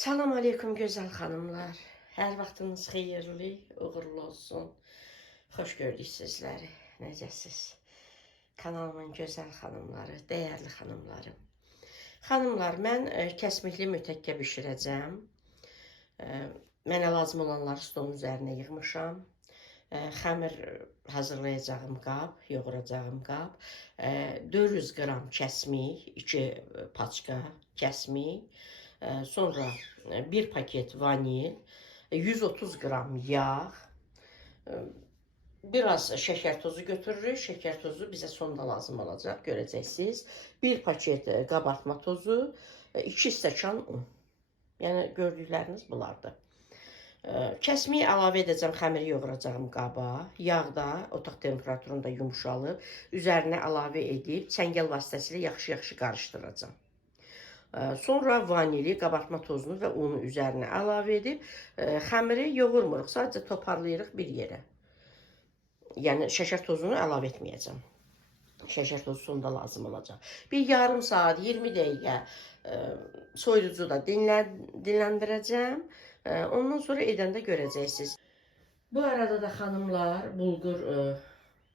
Salam aleykum gözəl xanımlar. Hər vaxtınız xeyirli, uğurlu olsun. Xoş gördük sizləri. Necəsiz? Kanalımın gözəl xanımları, dəyərli xanımlarım. Xanımlar, mən kəsmikli mütəkkə bişirəcəm. Mənə lazım olanları stolun üzərinə yığmışam. Xəmir hazırlayacağım qab, yoğuracağım qab. 400 qram kəsmik, 2 paçka kəsmik. Sonra bir paket vanil, 130 qram yağ, biraz şeker tozu götürürük. Şeker tozu bizə sonda lazım olacaq, görəcəksiniz. Bir paket qabartma tozu, 2 stəkan un. Yəni gördükləriniz bunlardır. Kəsmiyi əlavə edəcəm, xəmiri yoğuracağım qaba. Yağ da otaq temperaturunda yumuşalıb, üzərinə əlavə edib çəngəl vasitəsilə yaxşı-yaxşı qarışdıracağım. Sonra vanili, qabartma tozunu və unu üzərinə əlavə edib xəmiri yoğurmuruq, sadəcə toparlayırıq bir yerə. Yəni şəkər tozunu əlavə etməyəcəm. Şəkər tozu sonda lazım olacaq. Bir yarım saat, 20 dəqiqə soyuducuda dinləndirəcəm. Ondan sonra edəndə görəcəksiniz. Bu arada da xanımlar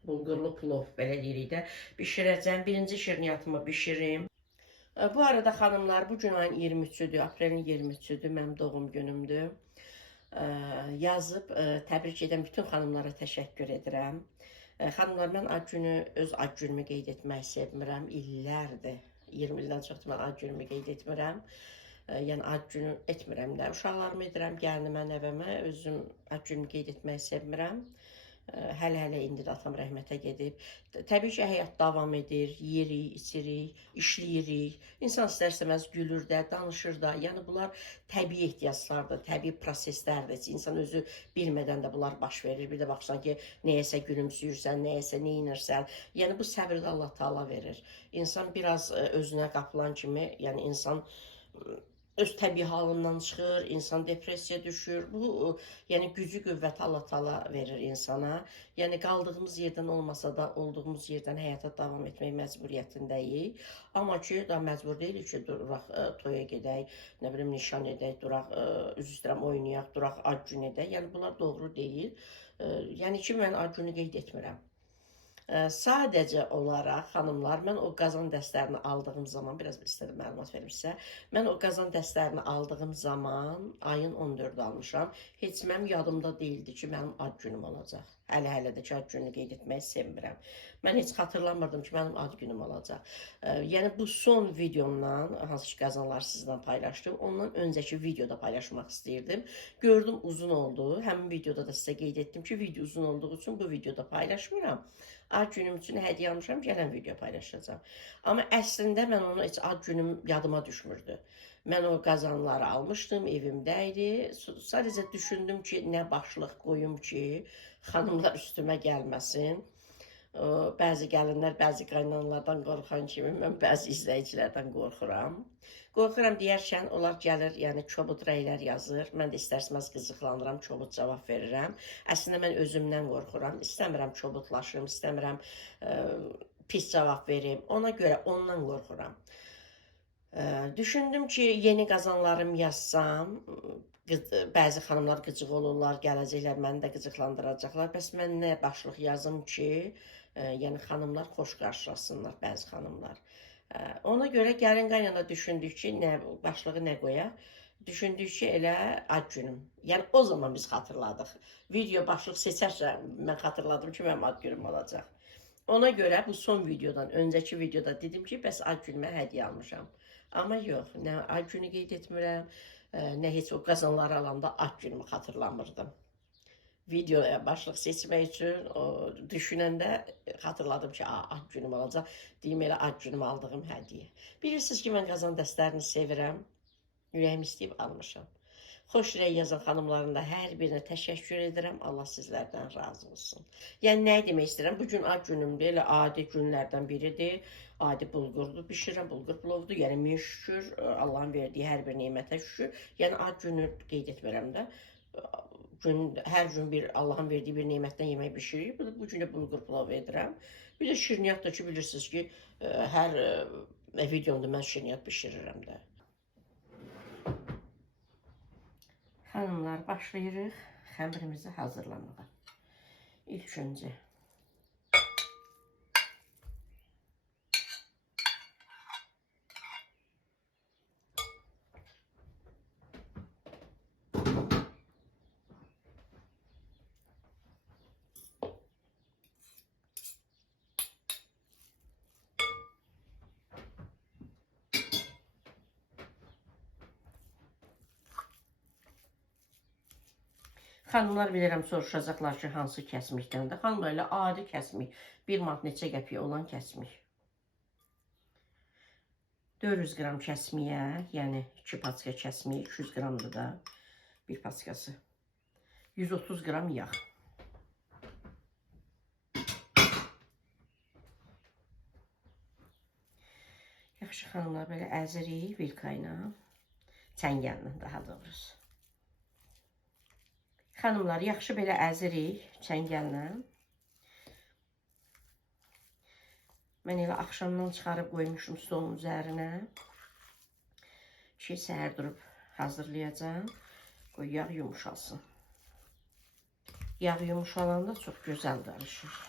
bulgurlu plov belə deyirik də bişirəcəm. Birinci şirniyyatımı bişirim. Bu arada xanımlar, bugün ayın 23-üdür, aprelin 23-üdür, mənim doğum günümdür. Yazıb, təbrik edən bütün xanımlara təşəkkür edirəm. Xanımlar, mən ad günü, öz ad günümü qeyd etmək sevmirəm, illərdir. 20 ildən çoxdur mən ad günümü qeyd etmirəm. Yəni ad günü etmirəm də, uşaqlarımı edirəm, gəlinimə, nəvəmə, özüm ad günümü qeyd etmək sevmirəm. Hələ indi də atam rəhmətə gedib. Təbii ki, həyat davam edir, yeyirik, içirik, işləyirik. İnsan istər-istəməz gülür də, danışır da. Yəni bunlar təbii ehtiyaclardır, təbii proseslərdir. İnsan özü bilmədən də bunlar baş verir. Bir də baxsan ki, nəyəsə gülümsüyürsən, nəyəsə neyinirsən. Yəni bu səbri də Allah Taala verir. İnsan biraz özünə qapılan kimi, yəni insan öz təbii halından çıxır, insan depressiya düşür. Bu, yəni gücü, qüvvəti Allah Taala verir insana. Yəni qaldığımız yerdən olmasa da, olduğumuz yerdən həyata davam etmək məcburiyyətindəyik. Amma ki, da məcbur deyilik ki, duraq toya gedək, nə bilim nişan edək, duraq üzr istəyirəm oynayaq, duraq ad gün edək. Yəni bunlar doğru deyil. Yəni ki, mən ad günü qeyd etmirəm. Sadəcə olaraq, xanımlar, mən o qazan dəstlərini aldığım zaman, biraz istədim məlumat verim sizə, mən o qazan dəstlərini aldığım zaman ayın 14-ü almışam. Heç mənim yadımda deyildi ki, mənim ad günüm olacaq. Hələ də ki, ad gününü qeyd etmək sevmirəm. Mən heç xatırlamırdım ki, mənim ad günüm olacaq. Yəni, bu son videomdan, hansı ki, qazanları sizlə paylaşdım, ondan öncəki videoda paylaşmaq istəyirdim. Gördüm, uzun oldu. Həmin videoda da sizə qeyd etdim ki, video uzun olduğu üçün bu videoda paylaşmıram. Ad günüm üçün hədiyyə almışam, gələn video paylaşacağım. Amma əslində mən onu heç ad günüm yadıma düşmürdü. Mən o qazanları almışdım, evimdə idi. Sadəcə düşündüm ki, nə başlıq qoyum ki, xanımlar üstümə gəlməsin. Bəzi gəlinlər, bəzi qaynanlardan qorxan kimi, mən bəzi izləyicilərdən qorxuram. Qorxuram deyərkən, onlar gəlir, yəni kobud rəylər yazır. Mən də istərsəməz qızıqlanıram, kobud cavab verirəm. Əslində mən özümdən qorxuram. İstəmirəm kobudlaşım, istəmirəm pis cavab verim. Ona görə ondan qorxuram. Düşündüm ki, yeni qazanlarım yazsam, bəzi xanımlar qıcıq olurlar, gələcəklər, məni də qıcıqlandıracaqlar. Bəs mən nə başlıq yazım ki, yəni xanımlar xoş qarşılasınlar, bəzi xanımlar. Ona görə gəlin qaynana düşündük ki, başlığı nə qoyaq? Düşündük ki, elə ad günüm. Yəni o zaman biz xatırladıq. Video başlıq seçərkən mən xatırladım ki, mənim ad günüm olacaq. Ona görə bu son videodan, öncəki videoda dedim ki, bəs ad günümə hədiyyə almışam. Amma yox, nə ad günü qeyd etmirəm, nə heç o qazanları alanda ad günümü xatırlamırdım. Videoya başlıq seçmək üçün düşünəndə xatırladım ki, ad günüm olacaq. Deyim elə ad günümü aldığım hədiyyə. Bilirsiniz ki, mən qazan dəstlərini sevirəm. Ürəyim istəyib almışam. Xoş ürək yazan xanımların da hər birinə təşəkkür edirəm. Allah sizlərdən razı olsun. Yəni, nə demək istəyirəm? Bugün ad günümdür, elə adi günlərdən biridir. Adi bulgurdur bişirəm, bulgur plovdur. Yəni, min şükür, Allahın verdiyi hər bir nemətə şükür. Yəni, ad günü qeyd etmirəm də. Hər gün bir Allahın verdiyi bir nemətdən yemək bişiririk. Bu gün də bulgur plov edirəm. Bir də şirniyyat da ki, bilirsiniz ki, hər videomda mən şirniyyat bişirirəm də. Xanımlar, başlayırıq xəmirimizi hazırlamağa. İlk öncə xanımlar bilirəm soruşacaqlar ki, hansı kəsmikdəndir. Xanımlar elə adi kəsmik, 1 manat neçə qəpiyə olan kəsmik. 400 qram kəsmiyə, yəni 2 paska kəsmik, 200 qramdır da bir paskası. 130 qram yağ. Yaxşı xanımlar, belə əzirik vilka ilə, çəngəllə daha doğrusu. Xanımlar, yaxşı belə əzirik çəngəllə. Mən elə axşamdan çıxarıb qoymuşum stolun üzərinə. Ki, səhər durub hazırlayacağım. Qoy yağ yumuşalsın. Yağ yumuşalanda çox gözəl qarışır.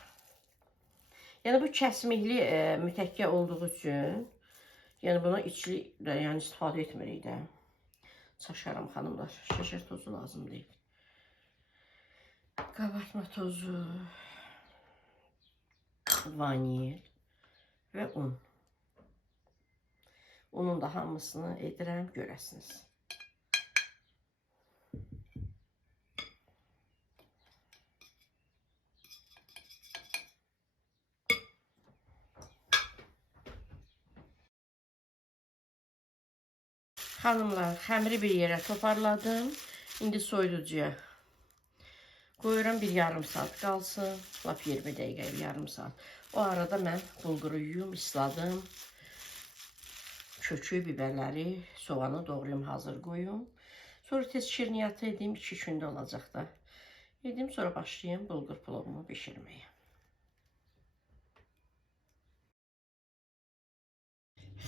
Yəni bu kəsmikli mütəkkə olduğu üçün, yəni buna içli də yəni istifadə etmirik də. Çaşaram xanımlar. Şəkər tozu lazım deyil. Qabartma tozu, vanil və un. Unun da hamısını edirəm, görəsiniz. Xanımlar, xəmiri bir yerə toparladım. İndi soyuducuya qoyuram, bir yarım saat qalsın. Lap 20 dəqiqə, yarım saat. O arada mən bulguru yuyum, isladım. Kökü, bibərləri, soğanı doğrayım, hazır qoyum. Sonra tez şirniyyatı edeyim, 2 gündə olacaq da. Edeyim, sonra başlayayım bulgur plovumu bişirməyə.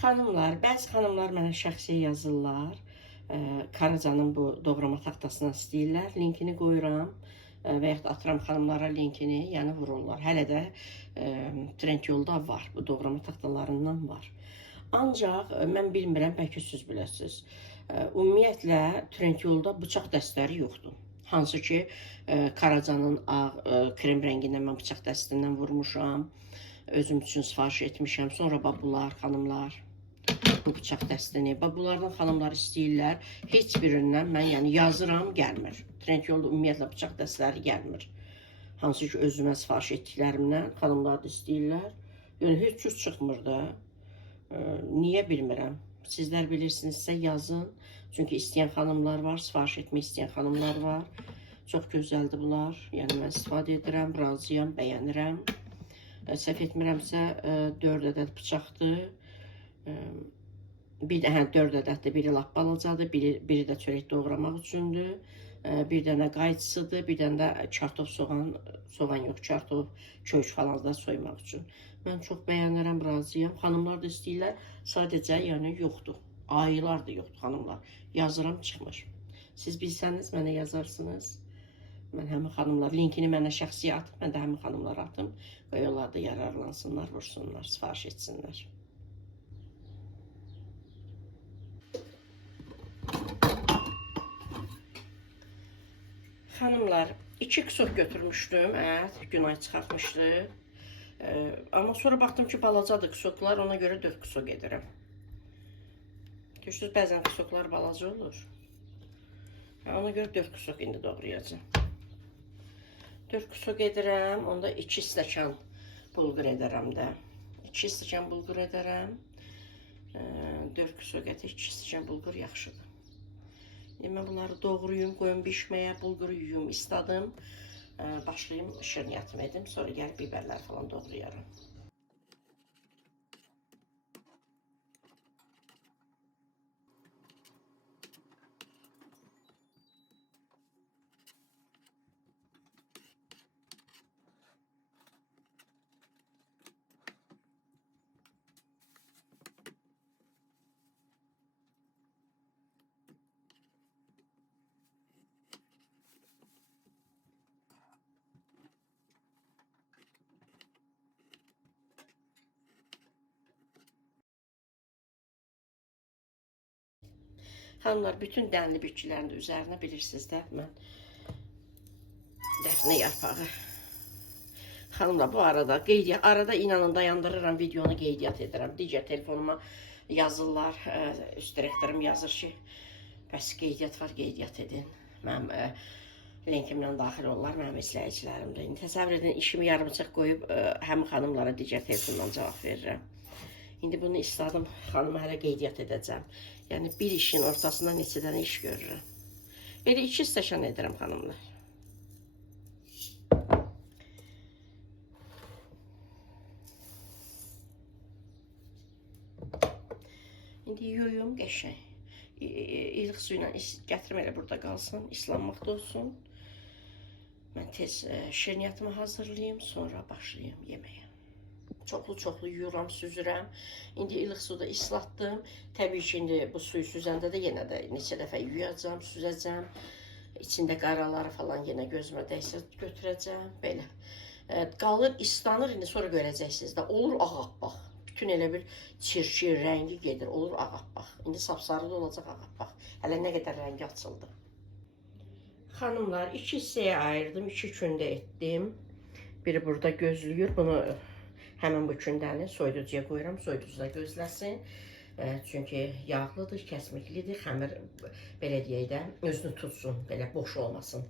Xanımlar, bəzi xanımlar mənə şəxsi yazırlar. Karacanın bu doğrama taxtasına istəyirlər. Linkini qoyuram. Və yaxud atıram xanımlara linkini, yəni vururlar. Hələ də Trendyolda var, bu doğrama taxtalarından var. Ancaq mən bilmirəm, bəlkə siz biləsiniz. Ümumiyyətlə Trendyolda bıçaq dəstləri yoxdur. Hansı ki, Karacanın ağ krem rəngindən mən bıçaq dəstindən vurmuşam. Özüm üçün sifariş etmişəm. Sonra bunlar, xanımlar, bu bıçaq dəstini. Bunlardan xanımlar istəyirlər. Heç birindən mən yəni yazıram, gəlmir. Trendyolda ümumiyyətlə bıçaq dəstləri gəlmir. Hansı ki, özümə sifariş etdiklərimdən xanımlar da istəyirlər. Yəni, heç cür çıxmır da. Niyə bilmirəm. Sizlər bilirsinizsə yazın. Çünki istəyən xanımlar var, sifariş etmək istəyən xanımlar var. Çox gözəldir bunlar. Yəni, mən istifadə edirəm, razıyam, bəyənirəm. Səhv etmirəmsə 4 ədəd bıçaqdır. Bir də 4 ədəddir, biri lap balacadır, biri də çörək doğramaq üçündür. Bir dənə qayçısıdır, bir dənə də kartof soğan yox, kartof, kök falan da soymaq üçün. Mən çox bəyənirəm, razıyam. Xanımlar da istəyirlər, sadəcə yəni yoxdur. Aylardır yoxdur xanımlar. Yazıram, çıxmır. Siz bilsəniz, mənə yazarsınız. Mən həmin xanımlar, linkini mənə şəxsi atım, mən də həmin xanımlar atım. Qoy onlar da yararlansınlar, vursunlar, sifariş etsinlər. Xanımlar, 2 qısok götürmüşdüm, Günay çıxartmışdı. Amma sonra baxdım ki, balacadır qısoklar, ona görə 4 qısok edirəm. Görürsünüz, bəzən qısoklar balaca olur. Ona görə 4 qısok indi doğrayacağım. 4 qısok edirəm, onda 2 stəkan bulgur edərəm də. 2 stəkan bulgur edərəm. 4 qısok ətə 2 stəkan bulgur yaxşıdır. Mən bunları doğrayım, qoyum bişməyə, bulguru yuyum, isladım. Başlayayım şirniyyatımı edim, sonra gəlib bibərlər falan doğrayarım. Xanımlar, bütün dənli bitkilərin də üzərinə bilirsiniz də, mən dəfnə yarpağı. Xanımlar, bu arada arada inanın dayandırıram videonu, qeydiyyat edirəm. Digər telefonuma yazırlar, üst direktorum yazır ki, bəs qeydiyyat var, qeydiyyat edin. Mənim linkimdən daxil olurlar, mənim izləyicilərimdir. İndi təsəvvür edin, işimi yarımçıq qoyub həm xanımlara digər telefondan cavab verirəm. İndi bunu istadım, xanıma hələ qeydiyyat edəcəm. Yəni bir işin ortasında neçə dənə iş görürəm. Elə 2 stəkan edirəm xanımlar. İndi yuyum qəşəng. İlıq su ilə gətirim, elə burada qalsın, islanmaqda olsun. Mən tez şirniyyatımı hazırlayayım, sonra başlayayım yeməyə. Çoxlu yuyuram, süzürəm. İndi ilıq suda islatdım. Təbii ki, indi bu suyu süzəndə də yenə də neçə dəfə yuyacam, süzəcəm. İçində qaraları falan yenə gözümə dəysə götürəcəm. Belə. Qalır, islanır, indi sonra görəcəksiniz də. Olur ağappaq. Bütün elə bir çirçir, rəngi gedir, olur ağappaq. İndi sapsarı da olacaq ağappaq. Hələ nə qədər rəngi açıldı. Xanımlar, 2 hissəyə ayırdım, 2 kündə etdim. Biri burada gözləyir. Bunu həmin bu kündəni soyuducuya qoyuram, soyuducuda gözləsin. Çünki yağlıdır, kəsmiklidir, xəmir belə deyək də özünü tutsun, belə boş olmasın.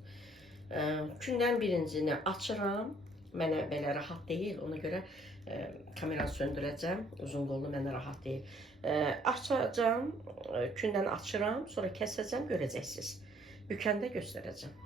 Kündən birincini açıram. Mənə belə rahat deyil, ona görə kameranı söndürəcəm. Uzun qollu mənə rahat deyil. Açacam, kündən açıram, sonra kəsəcəm, görəcəksiniz. Bükəndə göstərəcəm.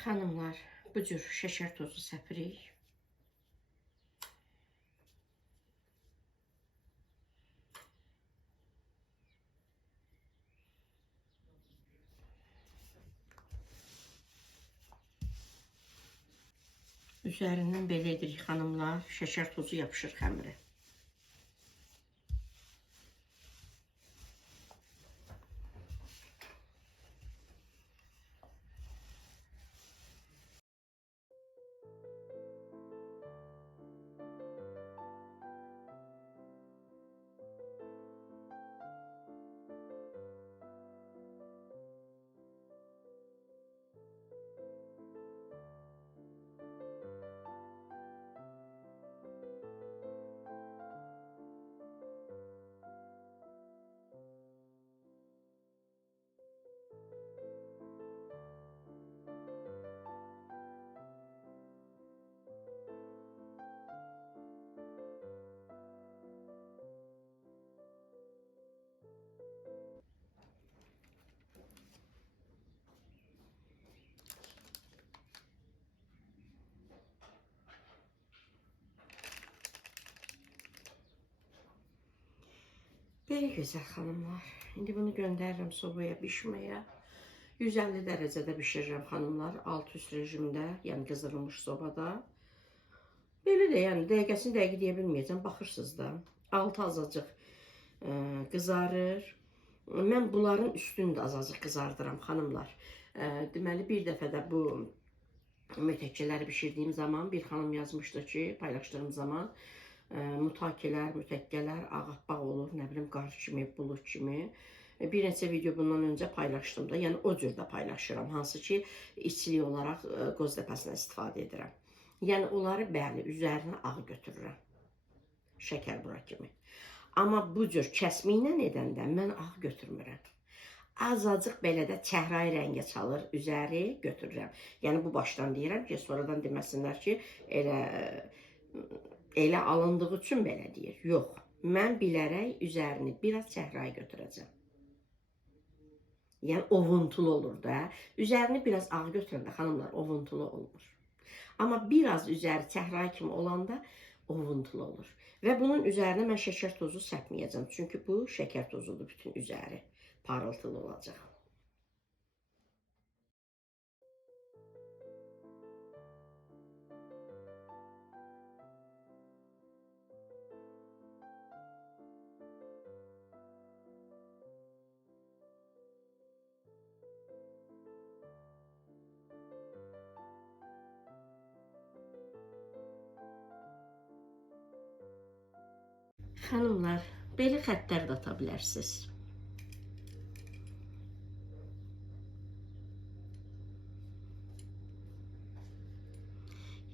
Xanımlar, bu cür şəkər tozu səpirik. Üzərindən belə edirik xanımlar, şəkər tozu yapışır xəmirə. Belə gözəl xanımlar. İndi bunu göndərirəm sobaya bişməyə. 150 dərəcədə bişirirəm xanımlar. Alt üst rejimdə, yəni qızdırılmış sobada. Belə də, yəni dəqiqəsini dəqiq deyə bilməyəcəm. Baxırsınız da. Altı azacıq qızarır. Mən bunların üstünü də azacıq qızardıram xanımlar. Deməli, bir dəfə də bu mütəkkələri bişirdiyim zaman bir xanım yazmışdı ki, paylaşdığım zaman mütakələr, mütəkkələr ağappaq olur, nə bilim, qar kimi, bulut kimi. Bir neçə video bundan öncə paylaşdım da, yəni o cür də paylaşıram, hansı ki, içilik olaraq qoz dəpəsindən istifadə edirəm. Yəni onları bəli, üzərinə ağ götürürəm, şəkər bura kimi. Amma bu cür kəsmiklə edəndə mən ağ götürmürəm. Azacıq belə də çəhrayı rəngə çalır, üzəri götürürəm. Yəni bu başdan deyirəm ki, sonradan deməsinlər ki, elə alındığı üçün belə deyir. Yox, mən bilərək üzərini biraz çəhrayı götürəcəm. Yəni ovuntulu olur da. Üzərini biraz ağ götürəndə xanımlar ovuntulu olmur. Amma biraz üzəri çəhrayı kimi olanda ovuntul olur. Və bunun üzərinə mən şəkər tozu səpməyəcəm. Çünki bu şəkər tozudur bütün üzəri. Parıltılı olacaq. Xanımlar, belə xəttlər də ata bilərsiniz.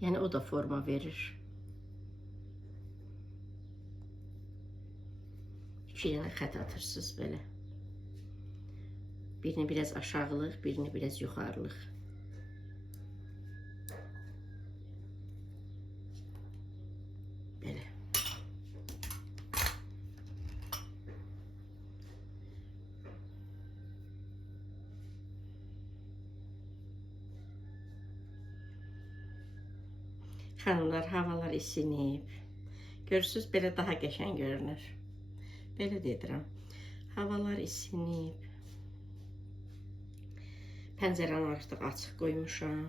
Yəni o da forma verir. İki dənə xət atırsınız belə. Birini biraz aşağılıq, birini biraz yuxarılıq. Belə. Xanımlar, havalar isinib. Görürsünüz, belə daha qəşəng görünür. Belə dedirəm. Havalar isinib. Pəncərəni artıq açıq qoymuşam.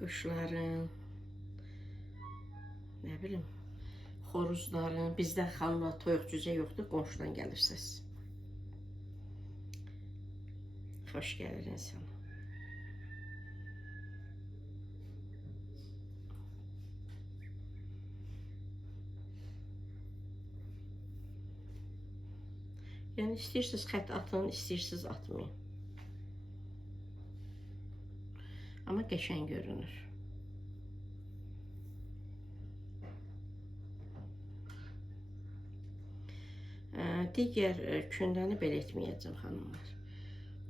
Quşların, nə bilim, xoruzların. Bizdə xanımlar toyuq cücə yoxdur, qonşudan gəlirsiniz. Xoş gəlir insana. Yəni istəyirsiniz xət atın, istəyirsiniz atmayın. Amma qəşəng görünür. Digər kündəni belə etməyəcəm xanımlar.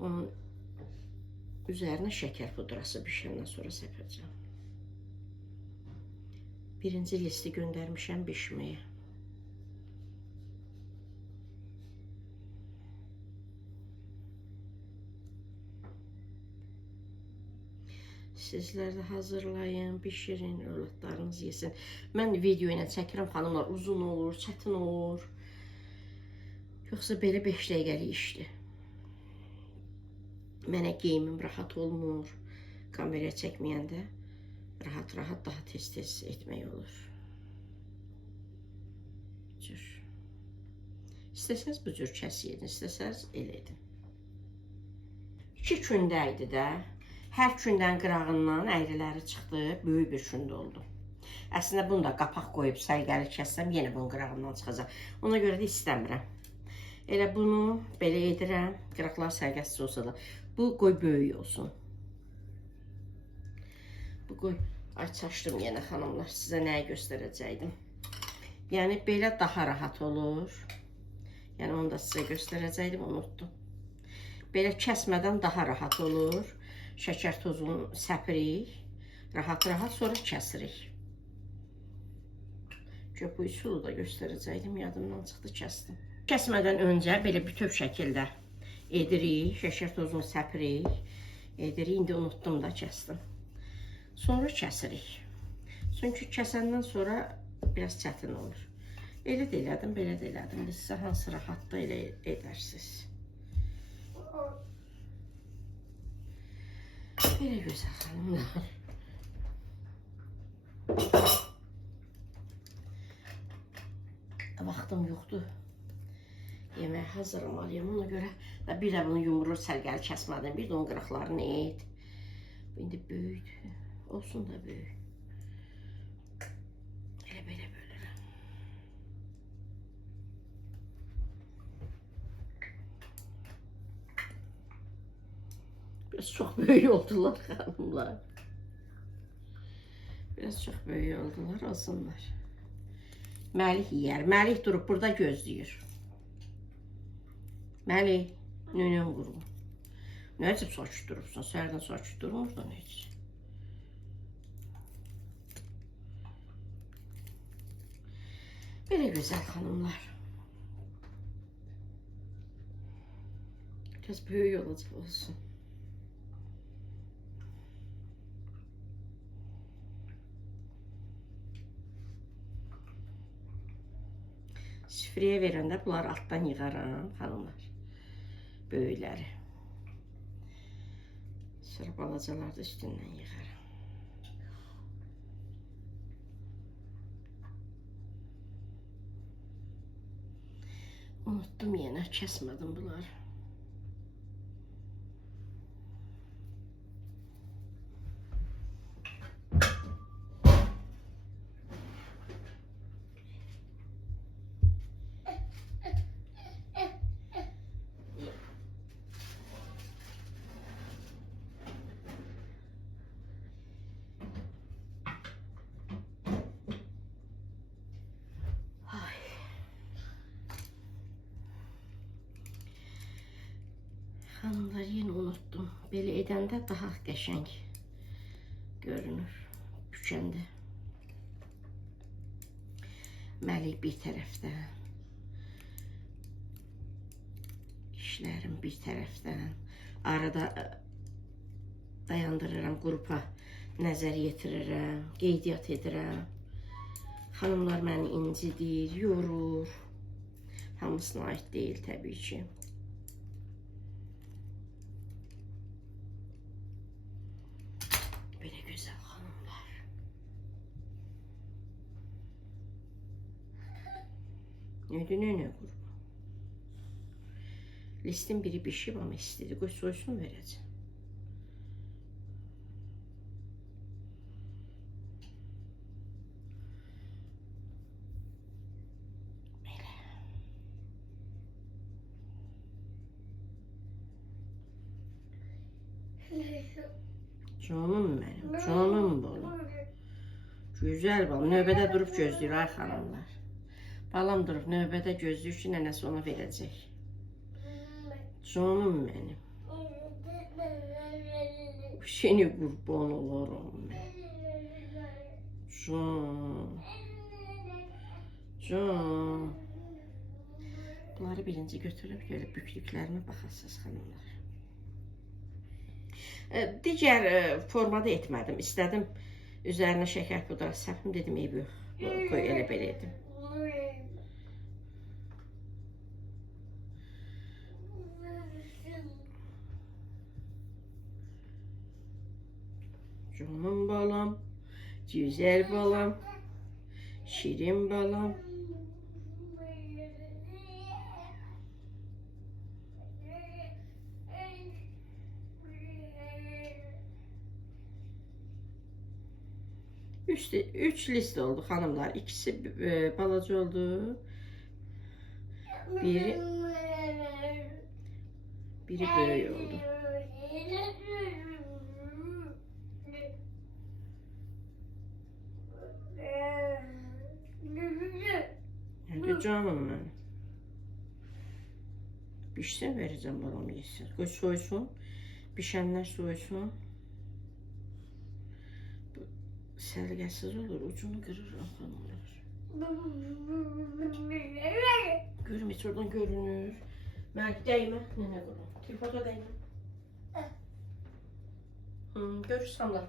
Onun üzərinə şəkər pudrası bişəndən sonra səpəcəm. Birinci listi göndərmişəm bişməyə. Sizlər də hazırlayın, bişirin, övladlarınız yesin. Mən video ilə çəkirəm xanımlar, uzun olur, çətin olur. Yoxsa belə 5 dəqiqəlik işdir. Mənə geyimim rahat olmur. Kameraya çəkməyəndə rahat-rahat daha tez-tez etmək olur. Cür. İstəsəniz bu cür kəsiyin, istəsəniz elə edin. 2 kündə idi də. Hər kündən qırağından əyriləri çıxdı, böyük bir kündə oldu. Əslində bunu da qapaq qoyub sərgəli kəssəm, yenə bunun qırağından çıxacaq. Ona görə də istəmirəm. Elə bunu belə edirəm, qıraqlar sərgəsiz olsa da. Bu qoy böyük olsun. Bu qoy, ay çaşdım yenə xanımlar, sizə nəyi göstərəcəkdim. Yəni belə daha rahat olur. Yəni onu da sizə göstərəcəkdim, unutdum. Belə kəsmədən daha rahat olur. Şəkər tozunu səpirik, rahat-rahat sonra kəsirik. Bu üsulu da göstərəcəkdim, yadımdan çıxdı, kəsdim. Kəsmədən öncə belə bütöv şəkildə edirik, şəkər tozunu səpirik, edirik, indi unutdum da kəsdim. Sonra kəsirik. Çünki kəsəndən sonra biraz çətin olur. Elə də elədim, belə də elədim. Sizə hansı rahatda elə edərsiniz. Belə gözəl xanımlar. Vaxtım yoxdur. Yemək hazırlamalıyım. Ona görə bir də bunu yumurur, sərgəli kəsmədən. Bir də onun qıraqlarını et. Bu indi böyükdür. Olsun da böyük. Elə belə bölürəm. Biraz çox böyük oldular xanımlar. Biraz çox böyük oldular, olsunlar. Məlik yiyər. Məlik durub burada gözləyir. Məlik, nünün qurum. Necə saç durubsan? Səhərdən saç durmur da necə? Belə gözəl xanımlar. Biraz böyük olacaq olsun. Süfrəyə verəndə bunları altdan yığaram, xanımlar. Böyükləri. Sonra balacaları da üstündən yığaram. Unuttum yenə, kəsmədim bunları. Xanımlar, yenə unuttum. Belə edəndə daha qəşəng görünür. Bükəndə. Məlik bir tərəfdən. İşlərim bir tərəfdən. Arada dayandırıram, qrupa nəzər yetirirəm, qeydiyyat edirəm. Xanımlar məni incidir, yorur. Hamısına aid deyil təbii ki. Belə gözəl xanımlar. Neydi, nə qurban? Listin biri bişib ama istedi. Qoy soysun verəcəm. Canım benim, canım balam. Güzel balam, növbədə durub gözləyir ay xanımlar. Balam durub növbədə gözləyir ki, nənəsi ona verəcək. Canım benim. Seni qurban olurum mən. Can. Can. Bunları birinci götürüb böyle büklüklərimə baxasınız xanımlar. Digər formada etmədim. İstədim üzərinə şəkər pudrası səpim, dedim eybi yox. Qoy elə belə edim. Canım balam, güzel balam, şirin balam. Üç list oldu hanımlar. İkisi balaca oldu. Biri böyük oldu. Hadi canım benim. Pişsin vereceğim balam yesin. Koy soysun. Pişenler soysun. Sərgəsiz olur, ucunu qırırım xanımlar. Görüm, heç oradan görünür. Məlik dəymə, nənə qulum. Telefoda dəymə. Görürsənlər,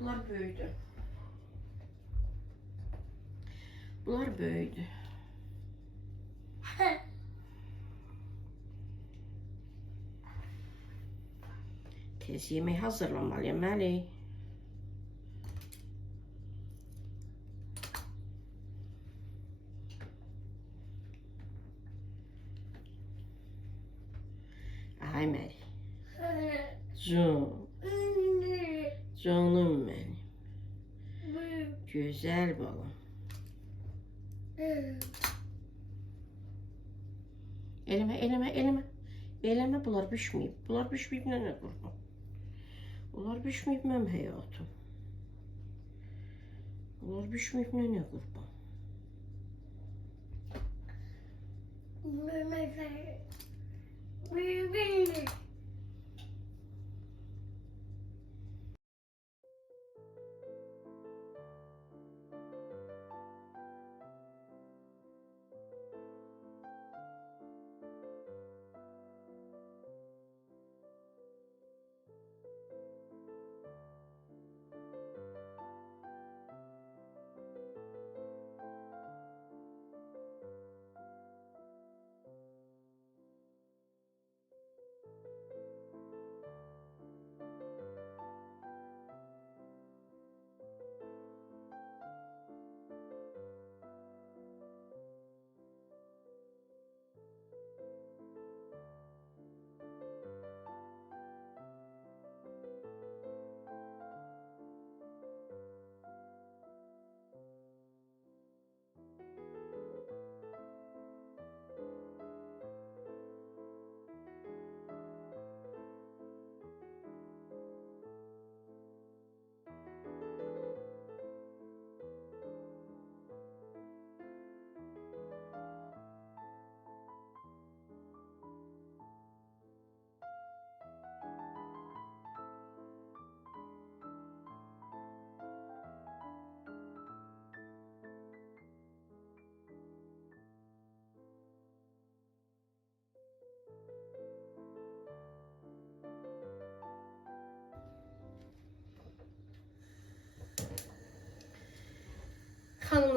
bunlar böyüdü. Bunlar böyüdü. Tez yemək hazırlamalıyam, Məlik. Ay Məlik. Canım benim. Güzel balam. Eleme, bunlar pişmeyip. Bunlar pişmeyip ne qurban? Bunlar pişmeyip mənim həyatım. Bunlar pişmeyip ne qurban?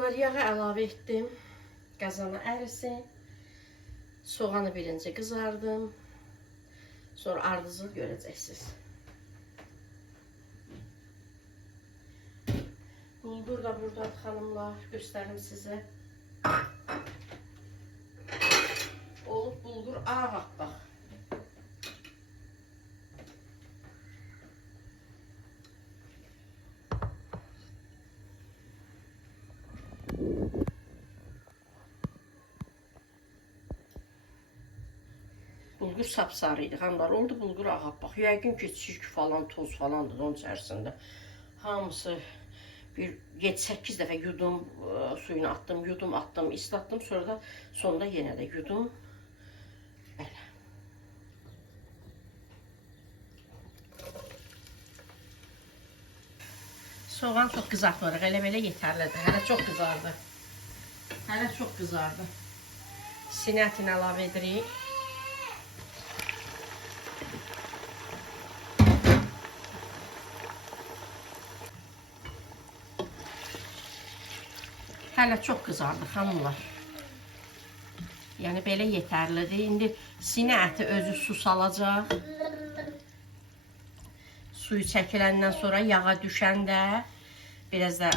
Xanımlar, yağı əlavə etdim. Qazana ərisin. Soğanı birinci qızardım. Sonra ardıcıl görəcəksiniz. Bulgur da buradadır xanımlar. Göstərim sizə. Olub bulgur ağappaq. Bulgur sapsarı idi xanımlar. Oldu bulgur ağappaq. Yəqin ki, çirk falan, toz falandır onun içərisində. Hamısı bir 7-8 dəfə yudum, suyunu attım, yudum, attım, islatdım. Sonra da sonunda yenə də yudum. Belə. Soğan çox qızartmırıq. Elə belə yetərlidir. Hələ çox qızardı. Hələ çox qızardı. Sinə ətini əlavə edirik. Hələ çox qızardı xanımlar. Yəni belə yetərlidir. İndi sinə əti özü su salacaq. Suyu çəkiləndən sonra yağa düşəndə biraz da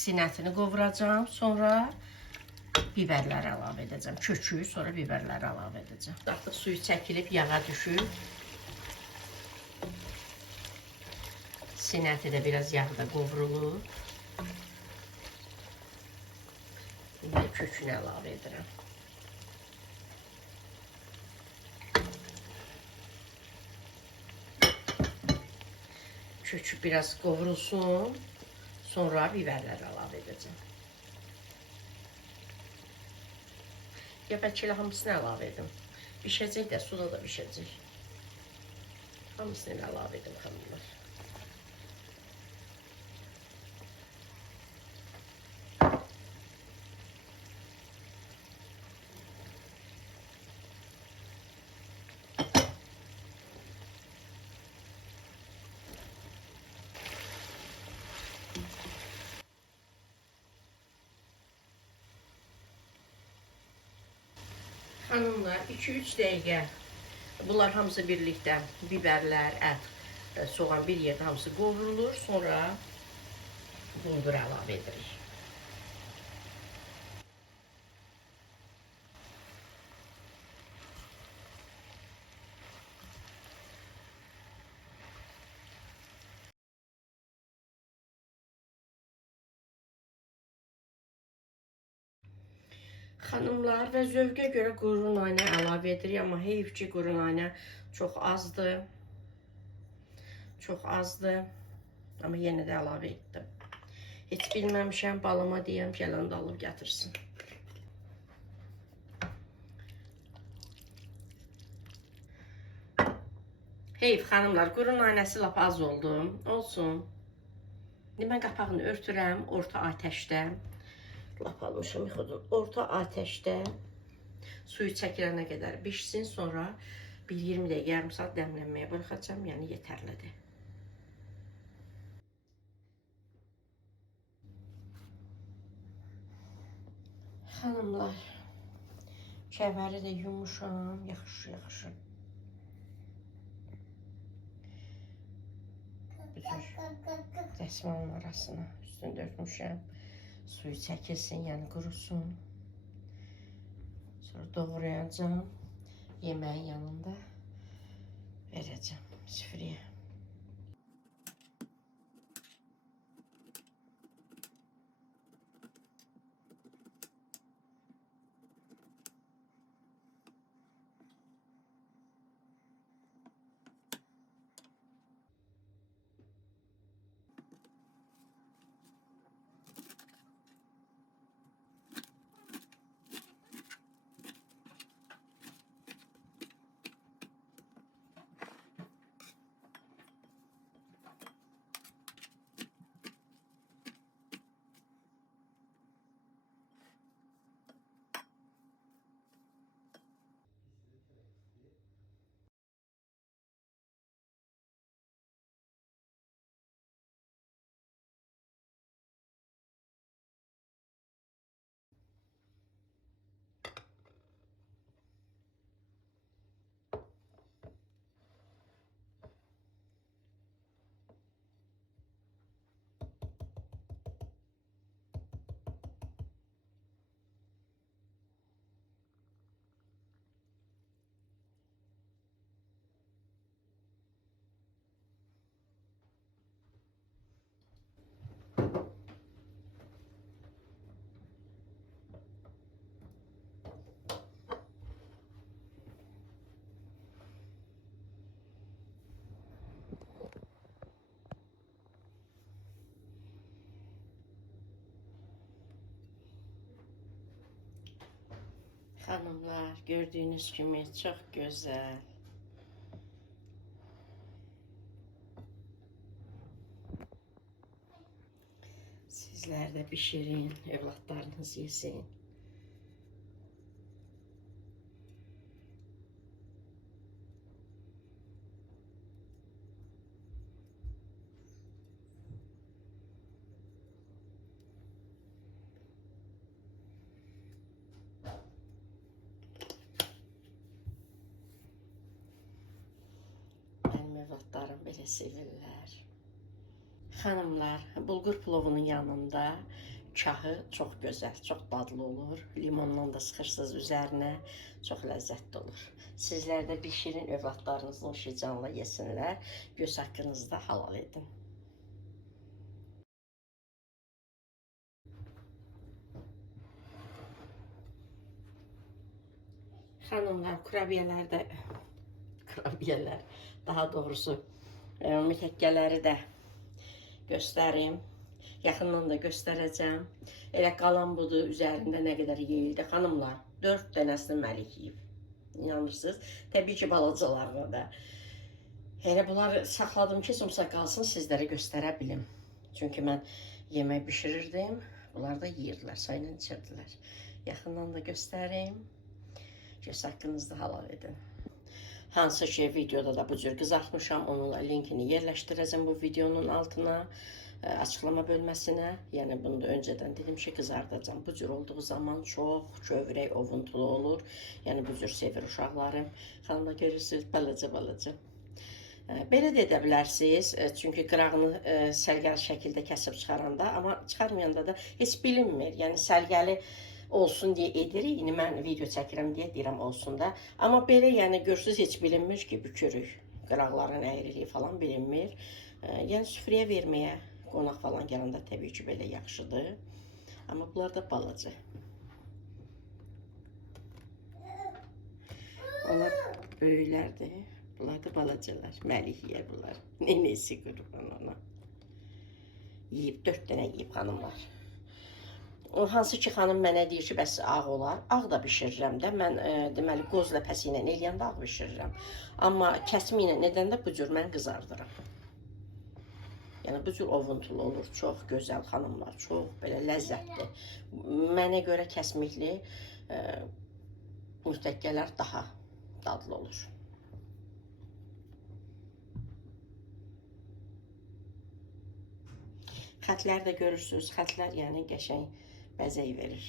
sinə ətini qovuracağım. Sonra biberləri əlavə edəcəm. Kökü, sonra biberləri əlavə edəcəm. Artıq suyu çəkilib yağa düşüb. Sinə əti də biraz yağda qovurulur. İndi kökünü əlavə edirəm. Kökü biraz qovurulsun. Sonra biberləri əlavə edəcəm. Ya bəlkə elə hamısını əlavə edim. Bişəcək də, suda da bişəcək. Hamısını əlavə edim xanımlar. Xanımlar, 2-3 dəqiqə bunlar hamısı birlikdə, biberlər, ət, soğan bir yerdə hamısı qovrulur. Sonra bulgur əlavə edirik. Xanımlar, və zövqə görə quru nanə əlavə edirik. Amma heyf ki, quru nanə çox azdır. Çox azdır. Amma yenə də əlavə etdim. Heç bilməmişəm, balıma deyəm, gələndə alıb gətirsin. Heyf xanımlar, quru nanəsi lap az oldu. Olsun. İndi mən qapağını örtürəm, orta atəşdə. Lap almışım, yıxıdım. Orta atəşdə suyu çəkilənə qədər bişsin. Sonra bir 20 dəqiqə, yarım saat dəmlənməyə bıraxacağım. Yəni yetərlidir. Xanımlar, kəvəri də yumuşam, yaxşı. Bütün dəsmalın arasına üstünü dörtmüşəm. Suyu çəkilsin, yəni qurusun. Sonra doğrayacağım. Yeməyin yanında verəcəm süfrəyə. Hanımlar, gördüğünüz gibi çok güzel. Sizler de pişirin, evlatlarınız yesin. Benim evlatlarım belə sevirlər. Hanımlar, bulgur plovunun yanında çahı çok güzel, çok dadlı olur. Limonla da sıxırsınız üzerine, çok lezzetli olur. Sizler de pişirin, evlatlarınızın şicanla yesinlər. Göz hakkınızda halal edin. Hanımlar, kurabiyeler daha doğrusu mütekkələri də göstereyim. Yakından da göstereceğim. Elə qalan budur, üzərində nə qədər yeyildi. Xanımlar, 4 dənəsini Məlik yeyib. İnanırsınız? Təbii ki, balacalarına da. Elə bunları saxladım ki, somsa qalsın, sizlərə göstərə bilim. Çünki mən yemək bişirirdim. Bunlar da yeyirdilər, sayla içirdilər. Yaxından da göstəreyim. Göz haqqınızda halal edin. Hansı ki, videoda da bu cür qızartmışam. Onun linkini yerləşdirəcəm bu videonun altına. Açıklama bölməsinə. Yəni bunu da öncədən dedim ki, qızardacağım. Bu cür olduğu zaman çox kövrək, ovuntulu olur. Yəni bu cür sevir uşaqlarım. Xanımda görürsünüz, balaca. Belə də edə bilərsiniz. Çünki qırağını sərgəli şəkildə kəsib çıxaranda, amma çıxarmayanda da heç bilinmir. Yəni sərgəli olsun deyə edirik. İndi mən video çəkirəm deyə deyirəm olsun da. Amma belə yəni görürsünüz heç bilinmir ki, bükürük. Qıraqların əyriliyi falan bilinmir. Yəni süfrəyə verməyə, qonaq falan gələndə təbii ki, belə yaxşıdır. Amma bunlar da balaca. Onlar böyüklərdir. Bunlar da balacalar. Məlik yer bunlar. Nenesi qurban ona. Yiyib, 4 dənə yiyib xanımlar. O hansı ki xanım mənə deyir ki, bəs ağ olar. Ağ da bişirirəm də. Mən deməli qoz ləpəsi ilə eləyəndə ağ bişirirəm. Amma kəsmi ilə nedəndə bu cür mən qızardıram. Yəni bu cür ovuntulu olur. Çox gözəl xanımlar, çox belə ləzzətli. Mənə görə kəsmikli mütəkkələr daha dadlı olur. Xətlər də görürsünüz. Xətlər yəni qəşəng bəzək verir.